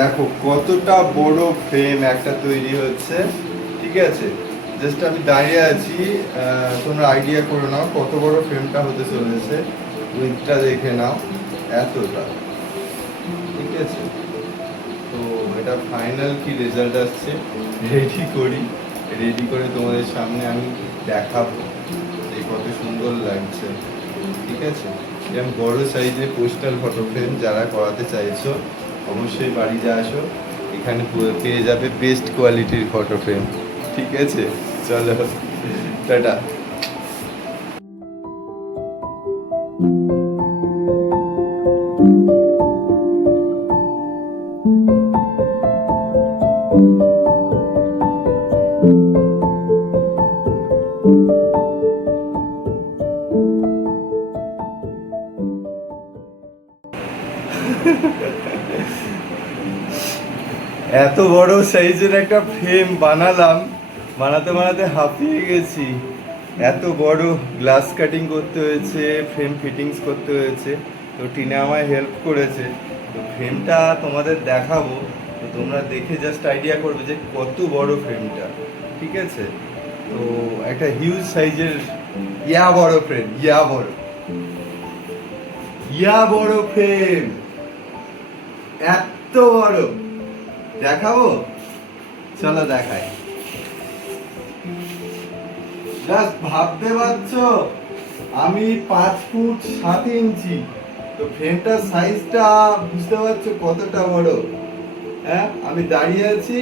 দেখো কতটা বড় ফ্রেম একটা তৈরি হচ্ছে, ঠিক আছে। জাস্ট আমি দাঁড়িয়ে আছি, তোমরা আইডিয়া করে নাও কত বড় ফ্রেমটা হতে চলেছে। উইথটা দেখে নাও, এতটা, ঠিক আছে। তো এটা ফাইনাল কি রেজাল্ট আসছে রেডি করে তোমাদের সামনে আমি দেখাবো যে কত সুন্দর লাগছে, ঠিক আছে। এরকম বড় সাইজের পোস্টাল ফটো ফ্রেম যারা করাতে চাইছো অবশ্যই বাড়িতে আসো, এখানে পেয়ে যাবে বেস্ট কোয়ালিটির ফটো ফ্রেম, ঠিক আছে। চলো, টাটা। এত বড় সাইজের একটা ফ্রেম বানাতে বানাতে হাঁপিয়ে গেছি। এত বড় গ্লাস কাটিং করতে হয়েছে, ফ্রেম ফিটিংস করতে হয়েছে। তো টিনা আমায় হেল্প করেছে। তো ফ্রেমটা তোমাদের দেখাবো, তো তোমরা দেখে জাস্ট আইডিয়া করবে যে কত বড় ফ্রেমটা, ঠিক আছে। তো একটা হিউজ সাইজের বড় ফ্রেম, বড় ফ্রেম, এত বড় দেখাবো, চলো দেখাই। জাস্ট ভাবতে পারছো আমি 5 ফুট 7 ইঞ্চি, তো ফ্রেমটার সাইজটা বুঝতে পারছো কতটা বড়। হ্যাঁ, আমি দাঁড়িয়ে আছি,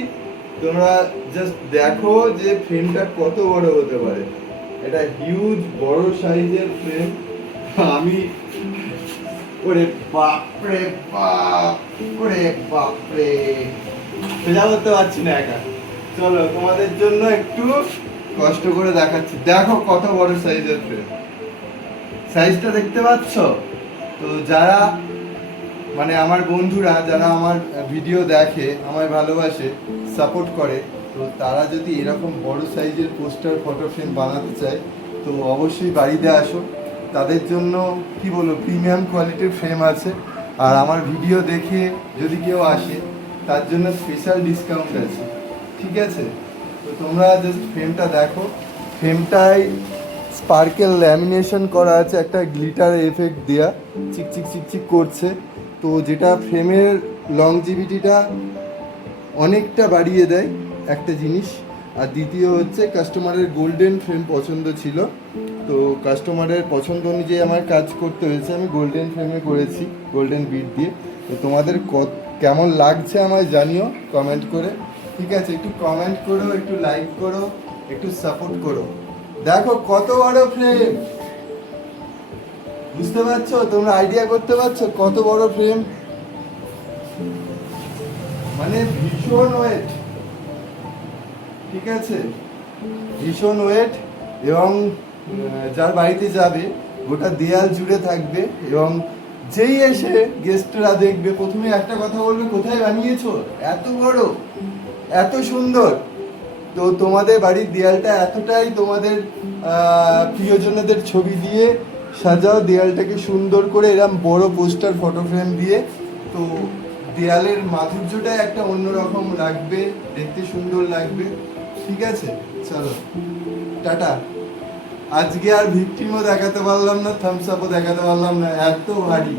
তোমরা জাস্ট দেখো যে ফ্রেমটা কত বড় হতে পারে। এটা হিউজ বড় সাইজের ফ্রেম। আমি ওরে বাপরে বাপ, ওরে বাপরে, সোজা করতে পারছি না একা। চলো তোমাদের জন্য একটু কষ্ট করে দেখাচ্ছি, দেখো কত বড় সাইজের ফ্রেম। সাইজটা দেখতে পাচ্ছ? তো যারা মানে আমার বন্ধুরা যারা আমার ভিডিও দেখে, আমায় ভালোবাসে, সাপোর্ট করে, তো তারা যদি এরকম বড় সাইজের পোস্টার ফটো ফ্রেম বানাতে চায় তো অবশ্যই বাড়িতে আসো। তাদের জন্য কি বলবো, প্রিমিয়াম কোয়ালিটির ফ্রেম আছে। আর আমার ভিডিও দেখে যদি কেউ আসে তার জন্য স্পেশাল ডিসকাউন্ট আছে, ঠিক আছে। তো তোমরা জাস্ট ফ্রেমটা দেখো, ফ্রেমটায় স্পার্কেল ল্যামিনেশন করা আছে, একটা গ্লিটার এফেক্ট দেওয়া, চিকচিক চিকচিক করছে। তো যেটা ফ্রেমের লংজিভিটিটা অনেকটা বাড়িয়ে দেয় একটা জিনিস। আর দ্বিতীয় হচ্ছে কাস্টমারের গোল্ডেন ফ্রেম পছন্দ ছিল, তো কাস্টমারের পছন্দ অনুযায়ী আমার কাজ করতে হয়েছে, আমি গোল্ডেন ফ্রেমে করেছি, গোল্ডেন বিট দিয়ে। তো তোমাদের কেমন লাগছে আমায় জানিও কমেন্ট করে, ঠিক আছে। একটু কমেন্ট করো, একটু লাইক করো, একটু সাপোর্ট করো। দেখো কত বড় ফ্রেম, বুঝতে পারছো? তোমরা আইডিয়া করতে পারছো কত বড় ফ্রেম? মানে ভীষণ ওয়েট, ঠিক আছে, ভীষণ ওয়েট। এবং যার বাড়িতে যাবে গোটা দেয়াল জুড়ে থাকবে, এবং যেই এসে গেস্টরা দেখবে প্রথমে একটা কথা বলবে, কোথায় বানিয়েছো এত বড়, এত সুন্দর। তো তোমাদের বাড়ির দেয়ালটা এতটাই তোমাদের প্রিয়জনদের ছবি দিয়ে সাজাও, দেয়ালটাকে সুন্দর করে এরম বড় পোস্টার ফটো ফ্রেম দিয়ে। তো দেয়ালের মাধুর্যটা একটা অন্যরকম লাগবে, দেখতে সুন্দর লাগবে, ঠিক আছে। চলো টাটা। আজকে আর ভিকটিমও দেখাতে পারলাম না, থামস আপও দেখাতে পারলাম না, এত ভারী।